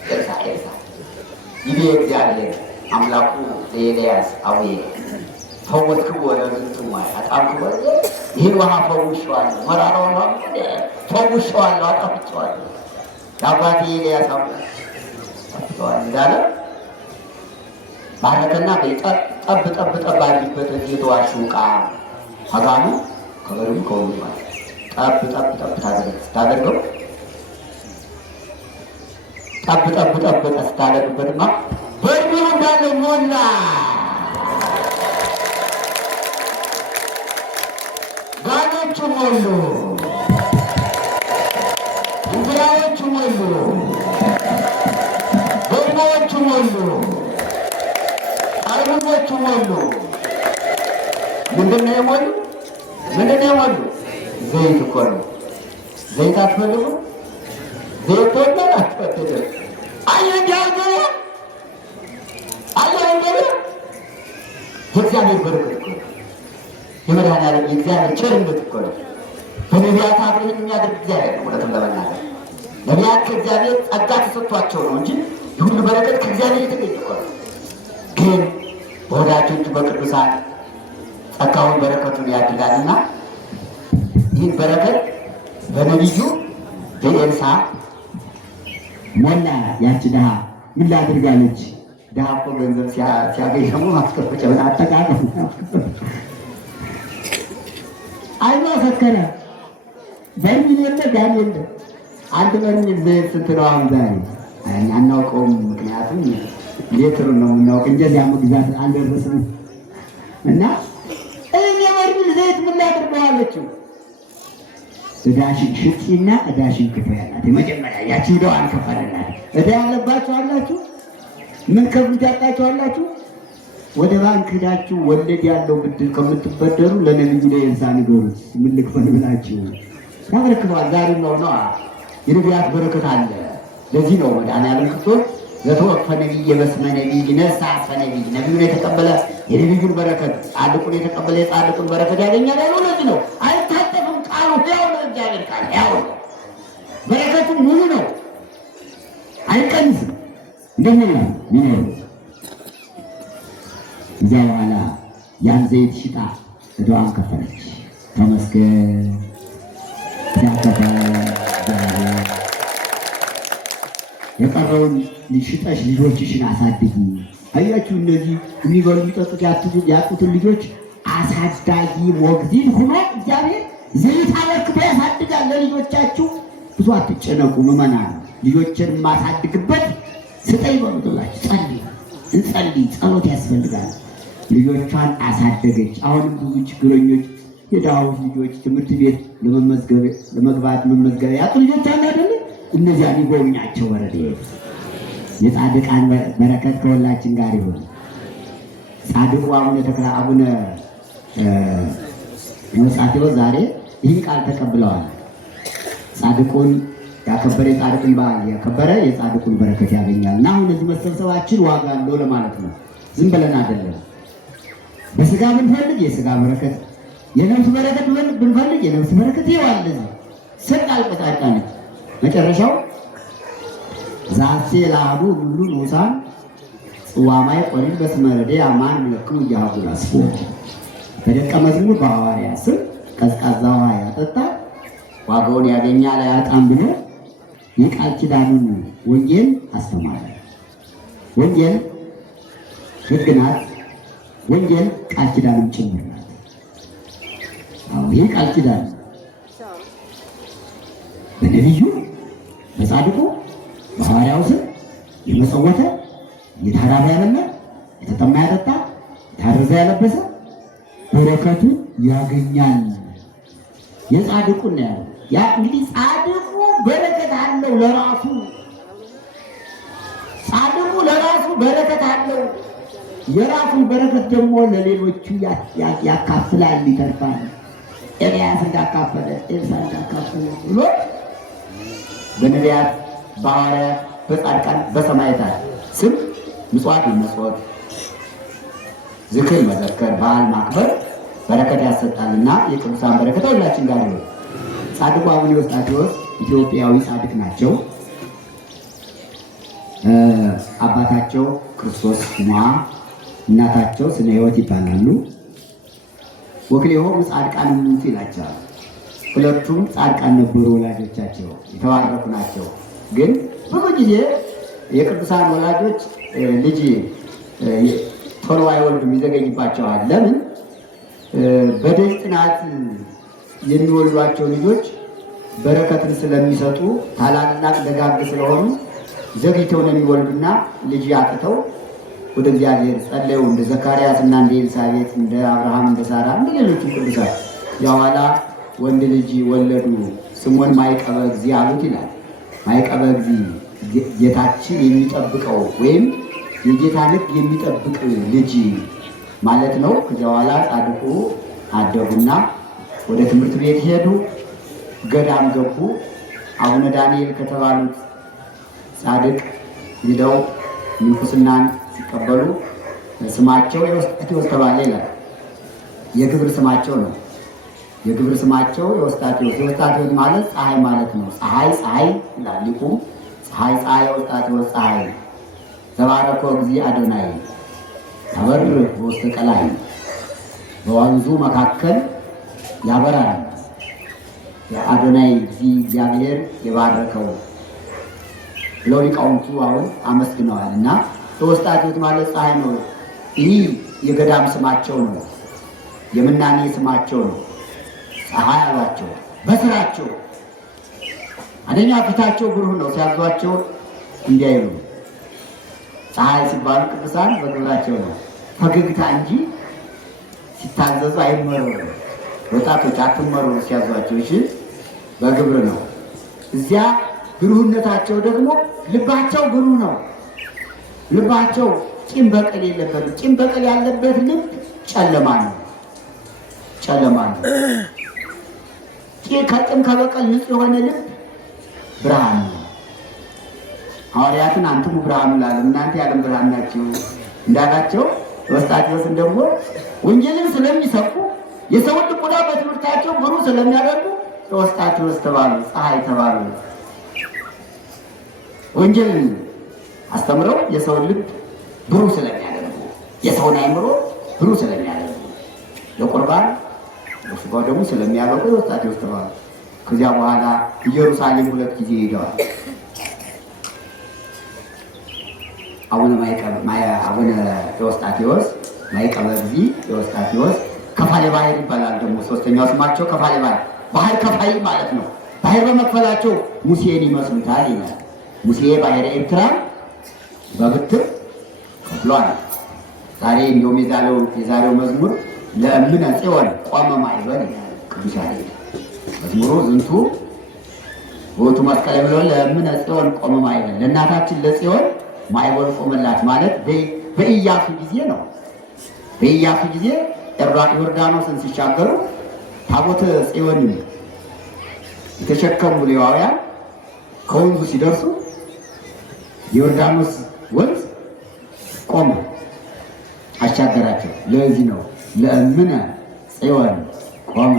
ኤልሳዕ ይቤ እግዚአብሔር አምላኩ ለኤልያስ አቡዬ ፈወስክዎ ለዝንቱ ማይ አጣምክዎ ይህን ውሃ ፈውሼዋለሁ፣ መራራውን ውሃ ፈውሼዋለሁ፣ አጣፍጬዋለሁ ለአባቴ ኤልያስ አምላክ አጣፍጬዋለሁ እንዳለ ባረከና ጠብ ጠብ ጠብ አድርጊበት። የተዋሽው ዕቃ ከጋኑ ከበሩም ከሁሉ ማለት ጠብ ጠብ ጠብ ስታደርገው ጠብ ጠብ ጠብ ስታደርግበትማ በርሜሉ እንዳለ ሞላ። ጋኖቹ ሞሉ፣ እንዝራዎቹ ሞሉ፣ በርሜሎቹ ሞሉ፣ ጠርሙሶቹ ሞሉ። ምንድን ነው የሞሉ? ምንድን ነው የሞሉ? ዘይት እኮ ነው። ዘይት አትፈልጉ? ዘይት ተወዳል አትፈልጉ? አየንዲያገ የእግዚአብሔር በረከት እኮ ነው። የመድኃኒዓለም የእግዚአብሔር ቸርነት እኮ ነው። በነቢያት አብረን የሚያደርግ እግዚአብሔር ነው። እውነቱን ለመናገር ነቢያት ከእግዚአብሔር ጸጋ ተሰጥቷቸው ነው እንጂ የሁሉ በረከት ከእግዚአብሔር የተገኘ እኮ ነው። ግን በወዳጆቹ በቅዱሳን ጸጋውን በረከቱን ያድላልና ይህን በረከት በነቢዩ በኤልሳዕ ሞላ። ያች ድሃ ምን ላድርጋለች? ድሃ እኮ ገንዘብ ሲያገኝ ደግሞ ማስቀመጫ አጠቃቀም አይኗ ሰከረ። በርሚል የለ ጋን የለ። አንድ በርሚል ዘይት ስንት ነው አሁን ዛሬ? አናውቀውም። ምክንያቱም ሌትሩን ነው የምናውቅ እንጂ እዚያ መግዛት አልደረስንም። እና እኔ በርሚል ዘይት ምን ላድርገው አለችው። እዳሽን ሽጪና እዳሽን ክፈያላት። የመጀመሪያ ያቺ ዕዳዋን ከፈለላት። ዕዳ ያለባችሁ አላችሁ? ምን ከፍሉት ያጣችሁ አላችሁ? ወደ ባንክ ሄዳችሁ ወለድ ያለው ብድር ከምትበደሩ ለነቢዩ ለኤልሳዕ ንገሩት። ምን ልክፈል ብላችሁ ያበረክተዋል። ዛሬ ነው የነቢያት በረከት አለ። ለዚህ ነው መድኃኒዓለም ክርስቶስ ዘተወክፈ ነቢይ በስመ ነቢይ ይነሣ አስፈ ነቢይ፣ ነቢዩን የተቀበለ የነቢዩን በረከት፣ ጻድቁን የተቀበለ የጻድቁን በረከት ያገኛል ያለው ለዚህ ነው። አይታጠፍም። ቃሉ ሕያው ነው። እግዚአብሔር ቃል ሕያው ነው። በረከቱ ሙሉ ነው፣ አይቀንስም። እንደምን ነው ሚኖሩ። እዚያ በኋላ ያን ዘይት ሽጣ ዕዳዋን ከፈለች። ተመስገን ያከፈለ የቀረውን ሽጠሽ ልጆችሽን አሳድጊ። አያችሁ፣ እነዚህ የሚበሉ የሚጠጡት ያጡትን ልጆች አሳዳጊ ሞግዚት ሆኖ እግዚአብሔር ዘይት አበርክቶ ያሳድጋል። ለልጆቻችሁ ብዙ አትጨነቁ ምዕመናን። ልጆችን የማሳድግበት ስጠኝ በምትላችሁ ጸልይ፣ እንጸልይ። ጸሎት ያስፈልጋል። ልጆቿን አሳደገች። አሁንም ብዙ ችግረኞች የድሃዎች ልጆች ትምህርት ቤት ለመግባት መመዝገቢያ ያጡ ልጆች አሉ አይደል? እነዚያን ይጎብኛቸው በረድኤቱ። የጻድቃን በረከት ከሁላችን ጋር ይሁን። ጻድቁ አቡነ መጻቴዎስ ዛሬ ይህን ቃል ተቀብለዋል። ጻድቁን ያከበረ የጻድቁን በዓል ያከበረ የጻድቁን በረከት ያገኛል። እና አሁን እዚህ መሰብሰባችን ዋጋ አለው ለማለት ነው። ዝም ብለን አይደለም። በስጋ ብንፈልግ የስጋ በረከት፣ የነፍስ በረከት ብንፈልግ የነፍስ በረከት ይዋል። ስር ቃል መጨረሻው ዛሴ ለአሐዱ ሁሉ ንዑሳን ጽዋማይ ቆሪን በስመ ረድኤ አማን ምልክሙ እያሃጉል አስፎ። በደቀ መዝሙር በሐዋርያ ስም ቀዝቃዛ ውሃ ያጠጣ ዋጋውን ያገኛል አያጣም ብሎ የቃል ኪዳኑን ወንጌል አስተማረ። ወንጌል ሕግ ናት። ወንጌል ቃል ኪዳንም ጭምር ናት። ይህ ቃል ኪዳን በነቢዩ በጻድቁ በሐዋርያው ስም የመጸወተ የተራበ ያበላ የተጠማ ያጠጣ የታረዘ ያለበሰ በረከቱ ያገኛል። የጻድቁን ነው ያለው። ያ እንግዲህ ጻድቁ በረከት አለው ለራሱ። ጻድቁ ለራሱ በረከት አለው። የራሱን በረከት ደግሞ ለሌሎቹ ያካፍላል፣ ይተርፋል። ኤልያስ እንዳካፈለ ኤልሳ እንዳካፈለ ብሎ በነቢያት በሐዋርያት በጻድቃን በሰማዕታት ስም ምጽዋት መመጽወት፣ ዝክር መዘከር፣ በዓል ማክበር በረከት ያሰጣልና የቅዱሳን በረከት ሁላችን ጋር ነው። ጻድቁ አቡነ ኤዎስጣቴዎስ ኢትዮጵያዊ ጻድቅ ናቸው። አባታቸው ክርስቶስ ሞዐ፣ እናታቸው ስነ ሕይወት ይባላሉ። ወክልኤሆሙ ጻድቃን እሙንቱ ይላቸዋል። ሁለቱም ጻድቃን ነበሩ። ወላጆቻቸው የተባረኩ ናቸው። ግን ብዙ ጊዜ የቅዱሳን ወላጆች ልጅ ቶሎ አይወልዱም፣ ይዘገይባቸዋል። ለምን? በደጅ ጥናት የሚወልዷቸው ልጆች በረከትን ስለሚሰጡ ታላላቅ ደጋግ ስለሆኑ ዘግይተው ነው የሚወልዱና ልጅ አጥተው ወደ እግዚአብሔር ጸለዩ። እንደ ዘካርያስ እና እንደ ኤልሳቤጥ፣ እንደ አብርሃም፣ እንደ ሳራ፣ እንደ ሌሎችም ቅዱሳን የኋላ ወንድ ልጅ ወለዱ። ስሙን ማይቀበ እግዚእ አሉት ይላል። ማይቀበ እግዚእ ጌታችን የሚጠብቀው ወይም የጌታን ሕግ የሚጠብቅ ልጅ ማለት ነው። ከዚያ በኋላ ጻድቁ አደጉና ወደ ትምህርት ቤት ሄዱ። ገዳም ገቡ። አቡነ ዳንኤል ከተባሉት ጻድቅ ሄደው ምንኩስናን ሲቀበሉ ስማቸው ኤዎስጣቴዎስ ተባለ ይላል። የግብር ስማቸው ነው። የግብር ስማቸው ኤዎስጣቴዎስ። ኤዎስጣቴዎስ ማለት ፀሐይ ማለት ነው። ፀሐይ ይላል ሊቁ። ፀሐይ ኤዎስጣቴዎስ ፀሐይ ተባረኮ እግዚእ አዶናይ ታበርር በውስተ ቀላይ፣ በወንዙ መካከል ያበራል። የአዶናይ እግዚአብሔር የባረከው ብለው ሊቃውንቱ አሁን አመስግነዋል። እና ኤዎስጣቴዎስ ማለት ፀሐይ ነው። ይህ የገዳም ስማቸው ነው። የምናኔ ስማቸው ነው። ፀሐይ አሏቸው። በስራቸው አንደኛ ፊታቸው ብሩህ ነው። ሲያዟቸው እንዲያይሉ ፀሐይ ሲባሉ ቅዱሳን በግብራቸው ነው። ፈገግታ እንጂ ሲታዘዙ አይመረሩ። ወጣቶች አትመረሩ ሲያዟቸው። እሺ በግብር ነው። እዚያ ብሩህነታቸው ደግሞ ልባቸው ብሩህ ነው። ልባቸው ቂም በቀል የለበትም። ቂም በቀል ያለበት ልብ ጨለማ ነው። ጨለማ ነው። ከጥም ከበቀል ንጹሕ የሆነ ልብ ብርሃን ነው። ሐዋርያትን አንትሙ ብርሃኑ ላሉ እናንተ የዓለም ብርሃን ናችሁ እንዳላቸው ኤዎስጣቴዎስን ደግሞ ወንጌልን ስለሚሰብኩ የሰውን ልቡና በትምህርታቸው ብሩህ ስለሚያደርጉ ኤዎስጣቴዎስ ተባሉ፣ ፀሐይ ተባሉ። ወንጌልን አስተምረው የሰውን ልብ ብሩህ ስለሚያደርጉ፣ የሰውን አእምሮ ብሩህ ስለሚያደርጉ፣ ለቁርባን ለሥጋው ደግሞ ስለሚያበቁ ኤዎስጣቴዎስ ተባሉ። ከዚያ በኋላ ኢየሩሳሌም 2 ጊዜ ሄደዋል። አቡነ ኤዎስጣቴዎስ ማይቀበ እግዚእ ኤዎስጣቴዎስ ከፋሌ ባሕር ይባላል። ደግሞ ሶስተኛው ስማቸው ከፋሌ ባሕር፣ ባህር ከፋይ ማለት ነው። ባህር በመክፈላቸው ሙሴን ይመስሉታል ይላል። ሙሴ ባሕረ ኤርትራ በብትር ከፍሏል። ዛሬ እንደውም የዛሬው መዝሙር ለእምነ ጽዮን ቆመ ማዕበል ይላል ቅዱስ ያሬድ። መዝሙሩ ዝንቱ ውእቱ መስቀል ብሎ ለእምነ ጽዮን ቆመ ማዕበል፣ ለእናታችን ለጽዮን ማዕበል ቆመላት ማለት በኢያሱ ጊዜ ነው። በኢያሱ ጊዜ ዮርዳኖስን ሲሻገሩ ታቦተ ጽዮንን የተሸከሙ ሌዋውያን ከወንዙ ሲደርሱ የዮርዳኖስ ወንዝ ቆመ፣ አሻገራቸው። ለዚህ ነው ለእምነ ጽዮን ቆመ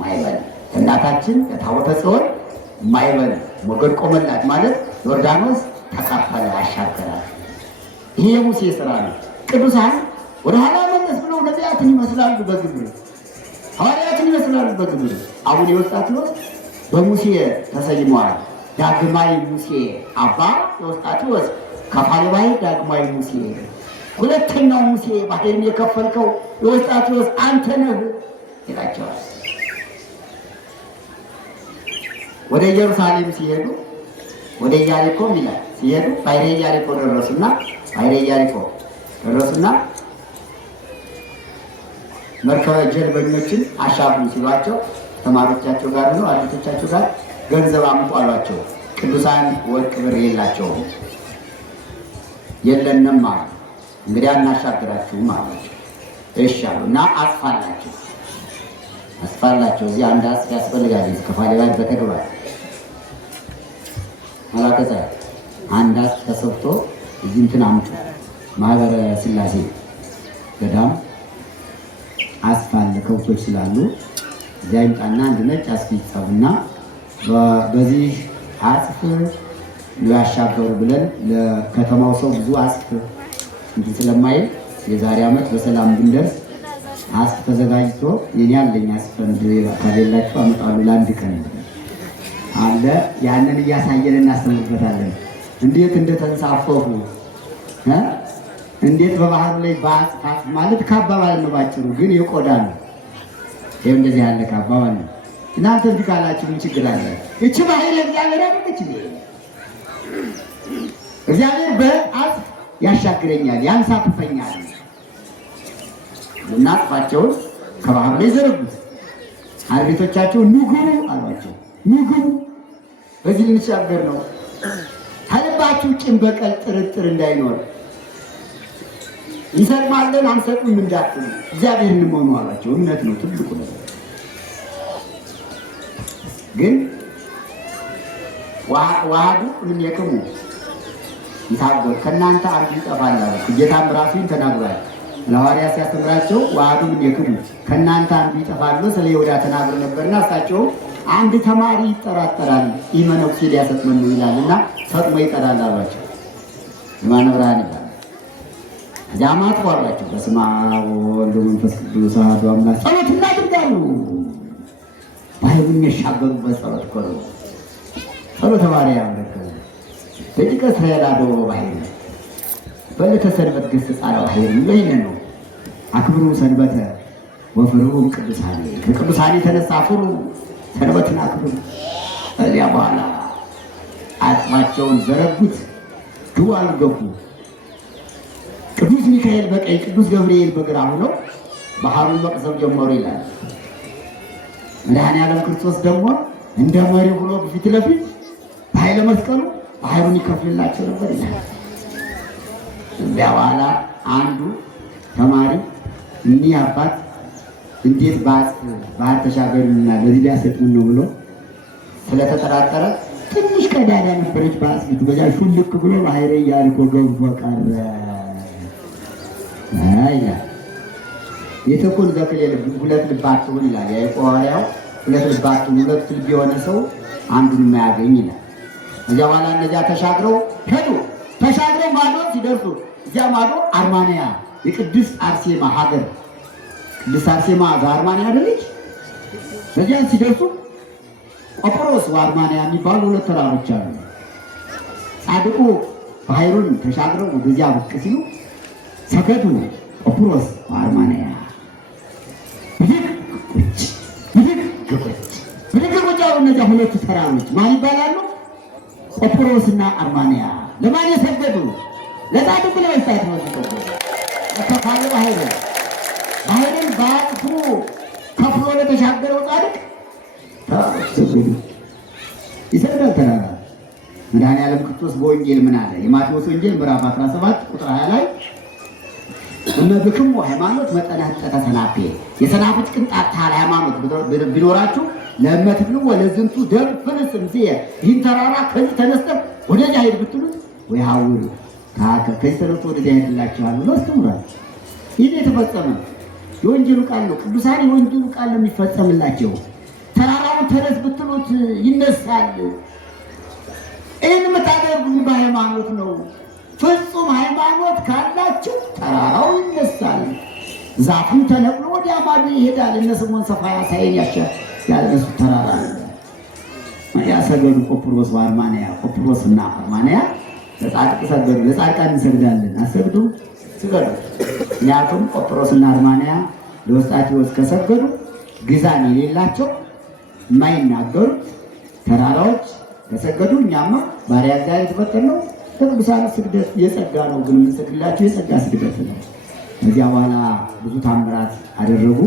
ማዕበል፣ እናታችን ለታቦተ ጽዮን ማዕበል ሞገድ ቆመላት ማለት ዮርዳኖስ ተካፈለ፣ አሻገራቸው። ይሄ የሙሴ ስራ ነው። ቅዱሳን ወደ ኋላ መለስ ብለው ነቢያትን ይመስላሉ በግብር፣ ሐዋርያትን ይመስላሉ በግብር። አቡነ ኤዎስጣቴዎስ በሙሴ ተሰይመዋል። ዳግማዊ ሙሴ አባ ኤዎስጣቴዎስ ከፋሌ ባሕር ዳግማዊ ሙሴ፣ ሁለተኛው ሙሴ ባሕርን የከፈልከው ኤዎስጣቴዎስ አንተ ነህ ይላቸዋል። ወደ ኢየሩሳሌም ሲሄዱ ወደ ኢያሪኮም ይላል ሲሄዱ ባሕረ ኢያሪኮ ደረሱና መርከበ ጀልበኞችን አሻግሩ ሲሏቸው ተማሪዎቻቸው ጋር ነው አዲቶቻቸው ጋር ገንዘብ አምጡ አሏቸው። ቅዱሳን ወርቅ ብር የላቸውም። የለንም ማለት እንግዲህ አናሻግራችሁም አሏቸው። እሺ አሉና አስፋላቸው። እዚህ አንድ አስፍ ያስፈልጋል። ከፋሌ ባሕር በተግባር መላከታ አንድ አስፍ ተሰፍቶ እዚህ እንትን አምጡ ማህበረ ሥላሴ ገዳም አስፋል ከብቶች ስላሉ እዚያ ይምጣና አንድ ነጭ አስፍ ይጻፉና በዚህ አስፍ ያሻገሩ ብለን ለከተማው ሰው ብዙ አስፍ እንትን ስለማይል የዛሬ ዓመት በሰላም ብንደርስ አስፍ ተዘጋጅቶ የኔ ያለኝ አስፍ ከሌላችሁ አመጣሉ ለአንድ ቀን አለ። ያንን እያሳየን እናስተምርበታለን። እንዴት እንደተንሳፈፉ እንዴት በባህር ላይ በአጽፋት ማለት ካባባል ነው። ባጭሩ ግን የቆዳ ነው። ይሄ እንደዚህ ያለ ካባባል ነው። እናንተ እንዲህ ካላችሁ ምን ችግር አለ? እቺ ባህል እግዚአብሔር ያደረገች ነው። እግዚአብሔር በአጽፍ ያሻግረኛል፣ ያንሳፍፈኛል። እና አጽፋቸውን ከባህር ላይ ዘረጉት። አርቢቶቻቸው ንግሩ አሏቸው። ንግሩ በዚህ ልንሻገር ነው። ከልባችሁ ቂም፣ በቀል፣ ጥርጥር እንዳይኖር እንሰጥማለን አንሰጥም እንዳትሉ እግዚአብሔርን መሆኑ አሏቸው። እምነት ነው ትልቁ ነገር። ግን ዋሃዱ ምን የከሙ ይታጎል ከእናንተ አንዱ ይጠፋል አለ። ጌታም ራሱን ተናግሯል። ለሐዋርያት ሲያስተምራቸው ዋሃዱ ምን የከሙ ከእናንተ አንዱ ይጠፋል ብሎ ስለ ይሁዳ ተናግሮ ነበርና እሳቸው አንድ ተማሪ ይጠራጠራል ይህ መነኩሴ ሊያሰጥመን ነው ይላልና ሰጥሞ ይቀራል አሏቸው። የማነ ብርሃን ይባላል። ዛማት ቆራቸው በስመ አብ ወወልድ ወመንፈስ ቅዱስ አሐዱ አምላክ ጸሎት እናድርጋሉ። ባይሁን የሚሻገሩበት ጸሎት እኮ ነው። ጸሎተ ማርያም ረከቡ ደቂቀ እስራኤል አዶ ባሕር በዕለተ ሰንበት ገሥጻ ባሕር ይሄን ነው። አክብሩ ሰንበተ ወፍሩ ቅዱሳን፣ ከቅዱሳን የተነሳ ፍሩ፣ ሰንበትን አክብሩ። ከዚያ በኋላ አጽማቸውን ዘረጉት፣ ድዋል ገፉ። ቅዱስ ሚካኤል በቀኝ ቅዱስ ገብርኤል በግራ ሆነው ባህሩን መቅሰፍ ጀመሩ ይላል። መድኃኔዓለም ክርስቶስ ደግሞ እንደ መሪ ሆኖ ፊት ለፊት በኃይለ መስቀሉ ባህሩን ይከፍልላቸው ነበር ይላል። እዚያ በኋላ አንዱ ተማሪ እኒህ አባት እንዴት ባህር ተሻገሩና ለዚህ ሊያሰጥሙን ነው ብሎ ስለተጠራጠረ ትንሽ ቀዳዳ ነበረች በአጽቢቱ። በዚያ ሹልክ ብሎ ባህሬ እያልኮ ገብቶ ቀረ። ይላል የተኩን ዘክሌ ሁለት ልብ አትሁን ይላል ያዕቆብ ሐዋርያው። ሁለት ልብ አትሁን፣ ሁለት ልብ የሆነ ሰው አንዱን የማያገኝ ይላል። እዚያ በኋላ እነዚያ ተሻግረው ሄዱ። ተሻግረው ማዶ ሲደርሱ እዚያ ማዶ አርማንያ የቅድስት አርሴማ ሀገር፣ ቅድስት አርሴማ በአርማንያ አይደለች? በዚያ ሲደርሱ ቆጵሮስ ወአርማንያ የሚባሉ ሁለት ተራሮች አሉ። ጻድቁ ባህሩን ተሻግረው ወደዚያ ብቅ ሲሉ ሰገዱ። ቆጵሮስ ወአርማንያ ብድግ ቁጭ ያሉ እነዚያ ሁለቱ ተራሮች ማን ይባላሉ? ቆጵሮስና አርማንያ። ለማን የሰገዱ? ለጻድቁ ለወስታት ነው ሰገዱ። ለከፋለ ባህርን በአጥፉ ከፍሎ ለተሻገረው ጻድቅ ሰገዱ። ይሰግዳል ተራራ። መድኃኔዓለም ክርስቶስ በወንጌል ምን አለ? የማቴዎስ ወንጌል ምዕራፍ 17 ቁጥር 20 ላይ እመብክሙ ሃይማኖት መጠነ ህንጸተ ሰናፔ፣ የሰናፍጭ ቅንጣት ታህል ሃይማኖት ቢኖራችሁ ለእመትብሉ ወለዝንቱ ደም ፍልስ እምዝየ፣ ይህን ተራራ ከዚህ ተነስተህ ወደዚያ ሄድ ብትሉት ወይ ሀውሩ ከዚህ ተነስቶ ወደዚያ ሄድላችኋል ብሎ አስተምሯል። ይህ የተፈጸመ የወንጌሉ ቃል ነው። ቅዱሳን የወንጌሉ ቃል ነው የሚፈጸምላቸው። ተራራውን ተነስ ብትሉት ይነሳል። ይህን የምታደርጉ በሃይማኖት ነው። ፍጹም ሃይማኖት ካላችሁ ተራራው ይነሳል። ዛፉን ተነቅሎ ወዲያ ማዶ ይሄዳል። እነ ስምዖን ሰፋያ ሳይን ያነሱ ተራራ ያሰገዱ ቆጵሮስ ወአርማንያ። ቆጵሮስና አርማንያ ለጻድቅ ሰገዱ። ለጻድቃን እንሰግዳለን። አሰግዱ፣ ስገዱ። ምክንያቱም ቆጵሮስና አርማንያ ለውስጣቸውስ ከሰገዱ ግዛን የሌላቸው የማይናገሩ ተራራዎች ከሰገዱ እኛማ ባሪያ ጋር የተፈጠርነው ለቅዱሳን ስግደት የጸጋ ነው። ግን የምንሰግድላቸው የጸጋ ስግደት ነው። ከዚያ በኋላ ብዙ ታምራት አደረጉ።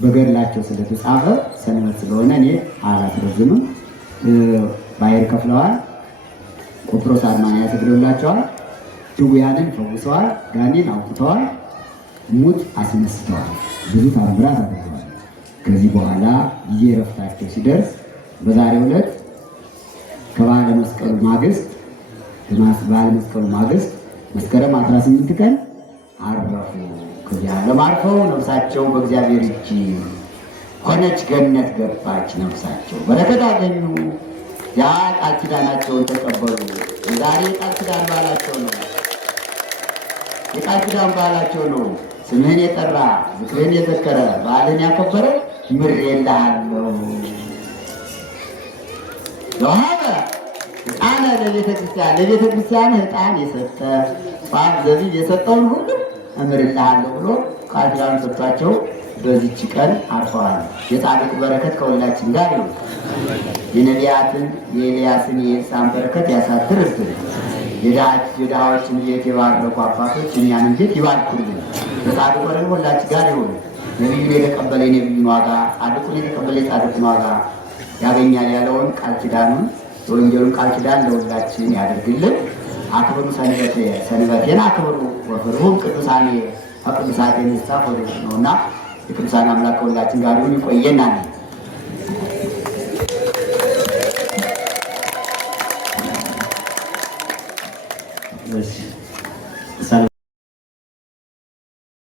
በገድላቸው ስለተጻፈ ሰንበት ስለሆነ እኔ አላስረዝምም። ባህር ከፍለዋል። ቆጵሮስ አርማንያ ሰግደውላቸዋል። ድውያንን ፈውሰዋል። ጋኔን አውጥተዋል። ሙት አስነስተዋል። ብዙ ታምራት አድርገዋል። ከዚህ በኋላ ጊዜ ረፍታቸው ሲደርስ በዛሬው ዕለት ከባለ መስቀሉ ማግስት መስከረም 18 ቀን አረፉ። ከዚያ ዓለም አርፈው ነፍሳቸው በእግዚአብሔር እጅ ሆነች፣ ገነት ገባች። ነፍሳቸው በረከት አገኙ። ያ ቃል ኪዳናቸውን ተቀበሉ። ዛሬ የቃል ኪዳን በዓላቸው ነው። የቃል ኪዳን በዓላቸው ነው። ስምህን የጠራ ዝክርህን የዘከረ በዓልን ያከበረ ምሬልሃለሁ። ለውሃበ ዕጣነ ለቤተ ክርስቲያን ዕጣን የሰጠ ጧፍ ዘቢብ የሰጠውን ሁሉ እምርልሃለሁ ብሎ ቃል ኪዳን ሰጥቷቸው በዚች ቀን አርፈዋል። የጻድቁ በረከት ከሁላችን ጋር ይሁን። የነቢያትን የኤልያስን የኤልሳዕን በረከት ያሳድርብን። የድሃዎችን ቤት የባረኩ አባቶች እኛንም ቤት ይባርኩልን። የጻድቁ በረከት ሁላችን ጋር ይሁን። ነቢዩን የተቀበለ የነቢዩን ዋጋ፣ ጻድቁን የተቀበለ የጻድቁን ዋጋ ያገኛል ያለውን ቃል ኪዳኑን የወንጌሉን ቃል ኪዳን ለሁላችን ያደርግልን። አክብሩ ሰንበቴን አክብሩ ወፍርሁም ቅዱሳኔ ከቅዱሳት ንስሐ ነውና የቅዱሳን አምላክ ከሁላችን ጋር ይሁን። ይቆየናል።